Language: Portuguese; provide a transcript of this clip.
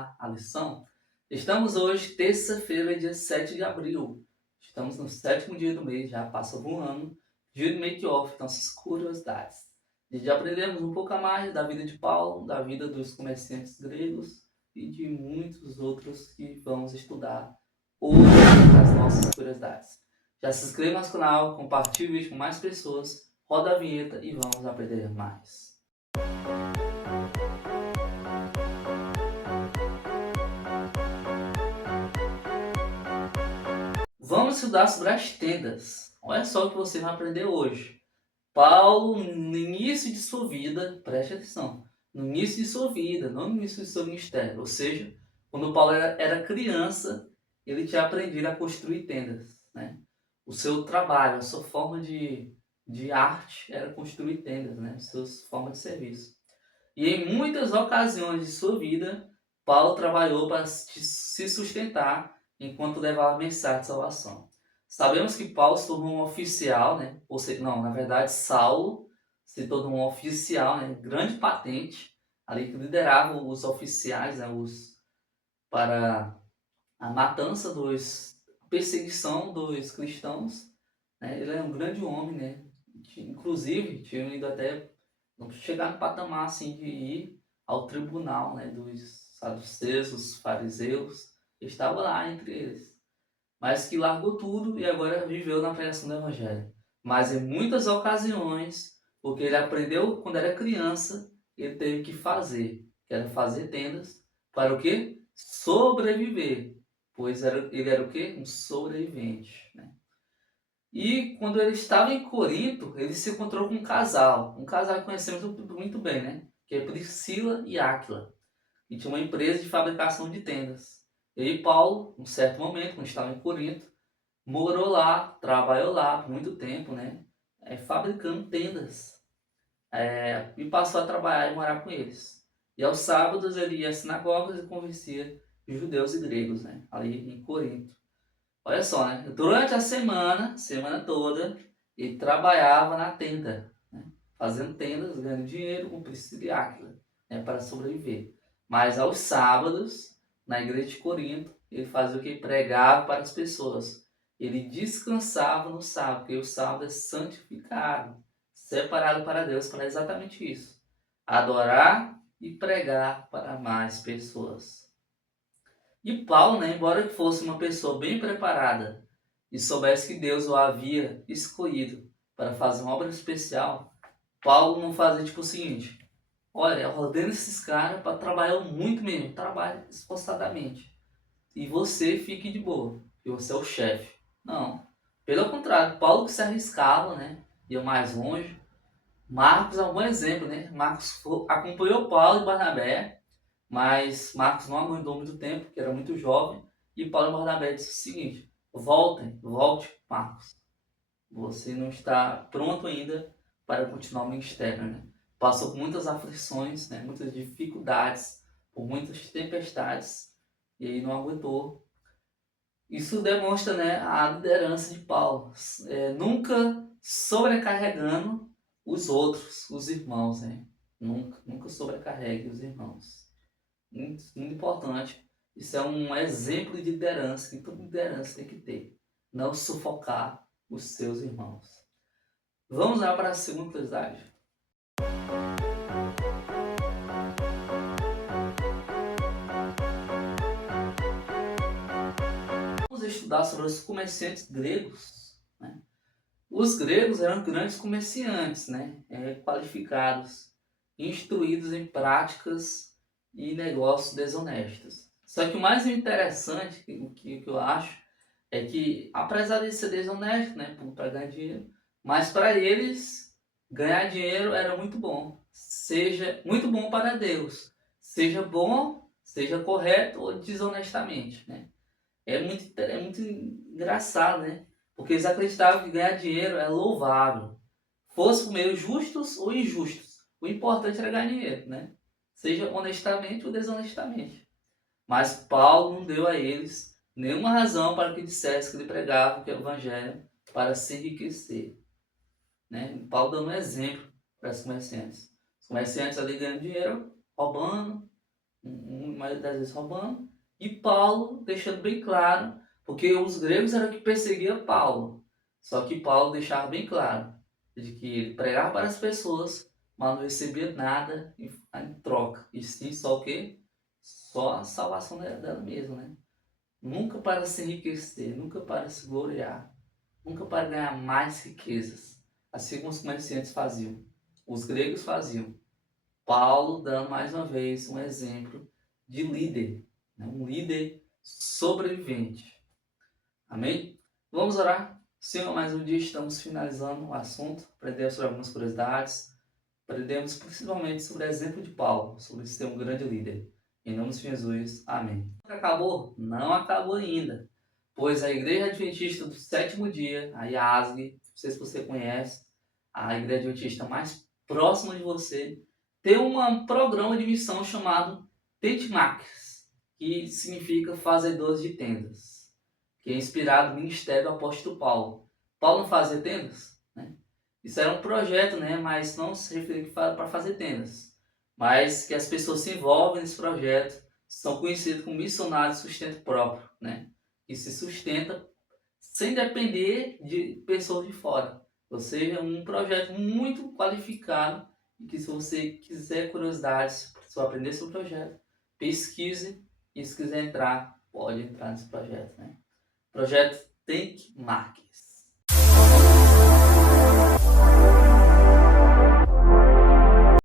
lá a lição? Estamos hoje, terça-feira, dia 7 de abril. Estamos no sétimo dia do mês, já passa voando. Dia do make-off, nossas curiosidades. E já aprendemos um pouco a mais da vida de Paulo, da vida dos comerciantes gregos e de muitos outros que vamos estudar hoje nas nossas curiosidades. Já se inscreva no nosso canal, compartilhe o vídeo com mais pessoas, roda a vinheta e vamos aprender mais. Vamos estudar sobre as tendas. Olha só o que você vai aprender hoje. Paulo, no início de sua vida, preste atenção, no início de sua vida, não no início de seu ministério, ou seja, quando Paulo era criança, ele tinha aprendido a construir tendas, né? O seu trabalho, a sua forma de arte era construir tendas, né? A sua forma de serviço. E em muitas ocasiões de sua vida, Paulo trabalhou para se sustentar enquanto levava a mensagem de salvação. Sabemos que Paulo se tornou um oficial, né? Ou seja, não, na verdade, Saulo se tornou um oficial, né? Grande patente, ali que liderava os oficiais, né? Para a matança a perseguição dos cristãos, né? Ele é um grande homem, né? Inclusive, tinha ido até não chegar no patamar assim de ir ao tribunal, né, dos saduceus, dos fariseus, estava lá entre eles, mas que largou tudo e agora viveu na pregação do evangelho. Mas em muitas ocasiões, porque ele aprendeu quando era criança, ele teve que era fazer tendas para o quê? Sobreviver, pois ele era o quê? Um sobrevivente, né? E quando ele estava em Corinto, ele se encontrou com um casal que conhecemos muito bem, né? Que é Priscila e Áquila, que tinha uma empresa de fabricação de tendas. E Paulo, um certo momento, quando estava em Corinto, morou lá, trabalhou lá por muito tempo, né? Fabricando tendas. E passou a trabalhar e morar com eles. E aos sábados ele ia às sinagogas e convencia judeus e gregos, né? Ali em Corinto. Olha só, né? Durante a semana toda, ele trabalhava na tenda, né? Fazendo tendas, ganhando dinheiro com Priscila e Áquila, né? Para sobreviver. Mas aos sábados, na igreja de Corinto, ele fazia o que? Pregava para as pessoas. Ele descansava no sábado, porque o sábado é santificado, separado para Deus, para exatamente isso: adorar e pregar para mais pessoas. E Paulo, né, embora fosse uma pessoa bem preparada e soubesse que Deus o havia escolhido para fazer uma obra especial, Paulo não fazia tipo o seguinte: olha, eu ordeno esses caras para trabalhar muito mesmo, trabalhe esforçadamente. E você fique de boa, que você é o chefe. Não. Pelo contrário, Paulo que se arriscava, né, ia mais longe. Marcos é um bom exemplo, né? Marcos acompanhou Paulo e Barnabé, mas Marcos não aguentou muito tempo, porque era muito jovem, e Paulo e Barnabé disse o seguinte: volte, Marcos. Você não está pronto ainda para continuar o ministério, né? Passou por muitas aflições, né? Muitas dificuldades, por muitas tempestades, e aí não aguentou. Isso demonstra, né, a liderança de Paulo, nunca sobrecarregando os outros, os irmãos, né? Nunca sobrecarregue os irmãos. Muito importante. Isso é um exemplo de liderança que toda liderança tem que ter. Não sufocar os seus irmãos. Vamos lá para a segunda curiosidade. Vamos estudar sobre os comerciantes gregos, né? Os gregos eram grandes comerciantes, né? Qualificados, instruídos em práticas e negócios desonestos. Só que o mais interessante, que eu acho, é que, apesar de ser desonesto, né, para ganhar dinheiro, mas para eles, ganhar dinheiro era muito bom. Seja muito bom para Deus. Seja bom, seja correto ou desonestamente, né? É muito engraçado, né? Porque eles acreditavam que ganhar dinheiro é louvável. Fosse por meios justos ou injustos. O importante era ganhar dinheiro, né? Seja honestamente ou desonestamente. Mas Paulo não deu a eles nenhuma razão para que dissesse que ele pregava o evangelho para se enriquecer, né? Paulo dando um exemplo para os comerciantes. Os comerciantes ali ganhando dinheiro, roubando, maioria das vezes roubando, e Paulo deixando bem claro, porque os gregos eram que perseguiam Paulo, só que Paulo deixava bem claro de que ele pregava para as pessoas, mas não recebia nada em troca, e sim só o quê? Só a salvação dela mesma, né? Nunca para se enriquecer, nunca para se gloriar, nunca para ganhar mais riquezas, assim como os comerciantes faziam, os gregos faziam. Paulo dando mais uma vez um exemplo de líder, né? Um líder sobrevivente. Amém? Vamos orar? Senhor, mais um dia estamos finalizando o assunto, aprendemos sobre algumas curiosidades, aprendemos principalmente sobre o exemplo de Paulo, sobre ser um grande líder. Em nome de Jesus, amém. Acabou? Não acabou ainda, pois a Igreja Adventista do Sétimo Dia, a IASG, não sei se você conhece, a Igreja Adventista mais próxima de você, tem um programa de missão chamado Tentmax, que significa fazedores de tendas, que é inspirado no ministério do apóstolo Paulo. Paulo não fazia tendas, né? Isso era um projeto, né? Mas não se referia para fazer tendas. Mas que as pessoas se envolvem nesse projeto são conhecidos como missionários de sustento próprio, né? Que se sustenta sem depender de pessoas de fora. Ou seja, um projeto muito qualificado e que se você quiser curiosidades para aprender sobre o projeto, pesquise e se quiser entrar, pode entrar nesse projeto, né? Projeto Think Marques.